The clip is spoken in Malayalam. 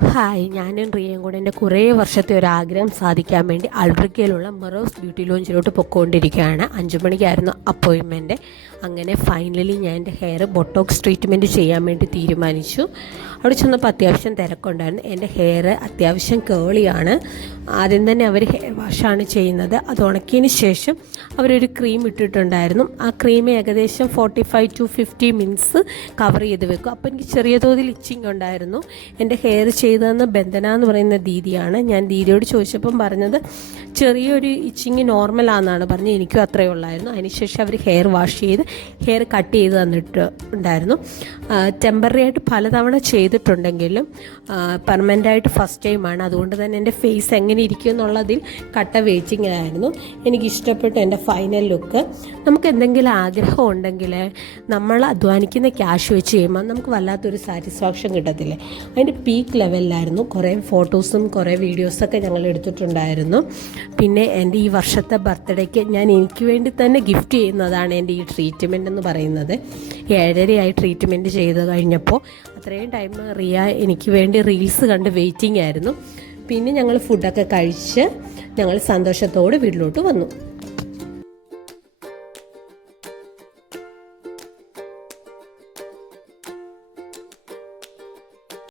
ഹായ്, ഞാനും റിയയും കൂടെ എൻ്റെ കുറേ വർഷത്തെ ഒരു ആഗ്രഹം സാധിക്കാൻ വേണ്ടി അൾട്രിക്കയിലുള്ള മെറോസ് ബ്യൂട്ടി ലോഞ്ചിലോട്ട് പൊയ്ക്കൊണ്ടിരിക്കുകയാണ്. 5 മണിക്കായിരുന്നു അപ്പോയിൻമെൻറ്റ്. അങ്ങനെ ഫൈനലി ഞാൻ എൻ്റെ ഹെയർ ബൊട്ടോക്സ് ട്രീറ്റ്മെൻറ്റ് ചെയ്യാൻ വേണ്ടി തീരുമാനിച്ചു. അവിടെ ചെന്നപ്പോൾ അത്യാവശ്യം തിരക്കുണ്ടായിരുന്നു. എൻ്റെ ഹെയർ അത്യാവശ്യം കേളിയാണ്. ആദ്യം തന്നെ അവർ ഹെയർ വാഷാണ് ചെയ്യുന്നത്. അത് ഉണക്കിയതിന് ശേഷം അവരൊരു ക്രീം ഇട്ടിട്ടുണ്ടായിരുന്നു. ആ ക്രീം ഏകദേശം 45 to 50 മിനിറ്റ്സ് കവർ ചെയ്ത് വെക്കും. അപ്പോൾ എനിക്ക് ചെറിയ തോതിൽ ഇച്ചിങ് ഉണ്ടായിരുന്നു. എൻ്റെ ഹെയർ ചെയ്തതെന്ന് ബന്ധന എന്ന് പറയുന്ന ദീദിയാണ്. ഞാൻ ദീദിയോട് ചോദിച്ചപ്പം പറഞ്ഞത് ചെറിയൊരു ഇച്ചിങ് നോർമലാണെന്നാണ് പറഞ്ഞത്. എനിക്കും അത്രയേ ഉള്ളായിരുന്നു. അതിനുശേഷം അവർ ഹെയർ വാഷ് ചെയ്ത് ഹെയർ കട്ട് ചെയ്ത് തന്നിട്ട് ഉണ്ടായിരുന്നു. ടെമ്പററി ആയിട്ട് പലതവണ ചെയ്തിട്ടുണ്ടെങ്കിലും പെർമനൻ്റായിട്ട് ഫസ്റ്റ് ടൈമാണ്. അതുകൊണ്ട് തന്നെ എൻ്റെ ഫേസ് എങ്ങനെ ഇരിക്കും എന്നുള്ളതിൽ കട്ട വെയിറ്റിംഗ് ആയിരുന്നു. എനിക്കിഷ്ടപ്പെട്ടു എൻ്റെ ഫൈനൽ ലുക്ക്. നമുക്ക് എന്തെങ്കിലും ആഗ്രഹം ഉണ്ടെങ്കിൽ നമ്മൾ അധ്വാനിക്കുന്ന ക്യാഷ് വെച്ച് ചെയ്യുമ്പോൾ നമുക്ക് വല്ലാത്തൊരു സാറ്റിസ്ഫാക്ഷൻ കിട്ടത്തില്ലേ. അതിൻ്റെ പീക്ക് ലെവലിലായിരുന്നു. കുറേ ഫോട്ടോസും കുറേ വീഡിയോസൊക്കെ ഞങ്ങൾ എടുത്തിട്ടുണ്ടായിരുന്നു. പിന്നെ എൻ്റെ ഈ വർഷത്തെ ബർത്ത്ഡേക്ക് ഞാൻ എനിക്ക് വേണ്ടി തന്നെ ഗിഫ്റ്റ് ചെയ്യുന്നതാണ് എൻ്റെ ഈ ട്രീറ്റ്മെൻറ്റ് എന്ന് പറയുന്നത്. 7:30 ട്രീറ്റ്മെൻറ്റ് ചെയ്ത് കഴിഞ്ഞപ്പോൾ അത്രയും ടൈം റിയ എനിക്ക് വേണ്ടി റീൽസ് കണ്ട് വെയിറ്റിംഗ് ആയിരുന്നു. പിന്നെ ഞങ്ങൾ ഫുഡൊക്കെ കഴിച്ച് ഞങ്ങൾ സന്തോഷത്തോടെ വീട്ടിലോട്ട് വന്നു.